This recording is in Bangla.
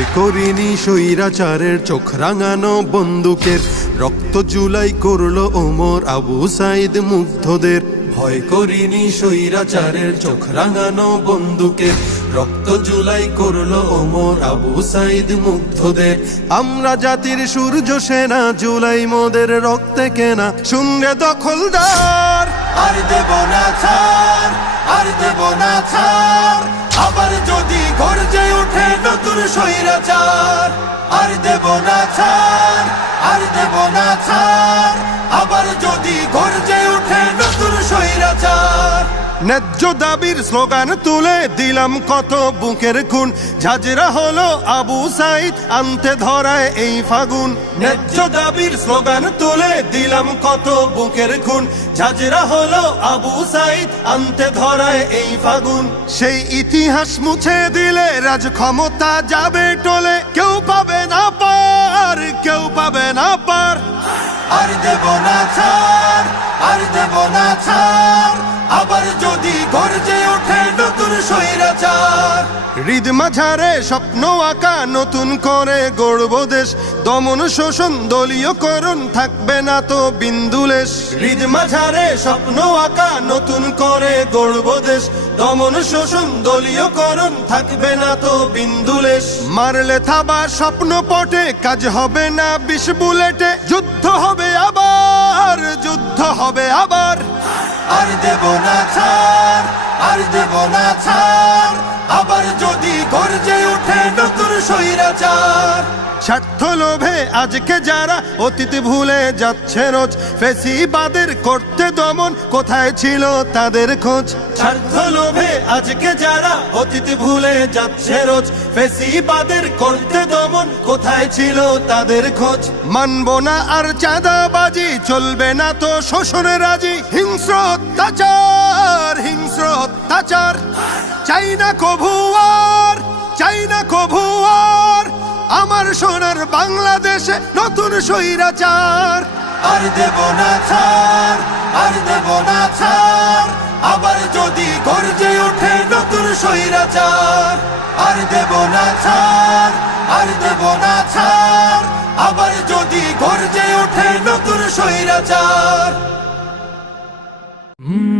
ভয় করিনি স্বৈরাচারের চোখ রাঙানো বন্দুকের, রক্ত জুলাই করলো ওমর আবু সাইদ মুগ্ধদের। ভয় করিনি স্বৈরাচারের চোখ রাঙানো বন্দুকের, রক্ত জুলাই করলো ওমর আবু সাইদ মুগ্ধদের। আমরা জাতির সূর্য সেনা, জুলাই মোদের রক্তে কেনা, শুনরে দখলদার আর দেব না ছাড়, আর দেব না ছাড়। আবার যদি গর্জে ওঠে নতুন স্বৈরাচার, আর দেব না ছাড়, আর দেব না ছাড়। আবার যদি গর্জে ওঠে নতুন স্বৈরাচার। ন্যায্য দাবির স্লোগান তুলে দিলাম কত বুকের খুন, ঝাঁঝরা হলো আবু সাইদ আনতে ধরায় এই ফাগুন। ন্যায্য দাবির স্লোগান তুলে দিলাম কত বুকের খুন, ঝাঁঝরা হলো আবু সাইদ আনতে ধরায় এই ফাগুন। সেই ইতিহাস মুছে দিলে রাজ ক্ষমতা যাবে টলে, কেউ পাবে না পার, কেউ পাবে না পার। আর দেব না ছাড়, আর দেব না ছাড়। আবার যদি গর্জে ওঠে নতুন স্বৈরাচার। হৃদ মাঝারে স্বপ্ন আঁকা নতুন করে গড়ব দেশ, দমন শোষণ দলীয়করণ থাকবে না তো বিন্দুলেশ। হৃদ মাঝারে স্বপ্ন আঁকা নতুন করে গড়ব দেশ, দমন শোষণ দলীয়করণ থাকবে না তো বিন্দুলেশ। মারলে থাবা স্বপ্ন পটে, কাজ হবে না 20 বুলেটে, যুদ্ধ হবে আবার, যুদ্ধ হবে আবার। আর দেব না ছাড়, আর দেব না ছাড়। আবার যদি গর্জে ওঠে নতুন স্বৈরাচার। স্বার্থ লোভে আজকে যারা অতীত ভুলে যাচ্ছে রোজ, ফেসিবাদের করতে দমন কোথায় ছিল তাদের খোঁজ। স্বার্থ লোভে আজকে যারা অতীত ভুলে যাচ্ছে রোজ, ফেসিবাদের করতে দমন কোথায় ছিল তাদের খোঁজ। মানব না আর চাঁদাবাজি, চলবে না তো শোষণ রাজি। হিংস্র অত্যাচার, হিংস্র অত্যাচার। চাই না কভু আর, চাই না কভু আর আমার সোনার বাংলাদেশে নতুন স্বৈরাচার। আর দেব না ছাড়, আর দেব না ছাড়। আবার যদি গর্জে ওঠে নতুন স্বৈরাচার। আর দেব না ছাড়, আর দেব না ছাড়। আবার যদি গর্জে ওঠে নতুন স্বৈরাচার।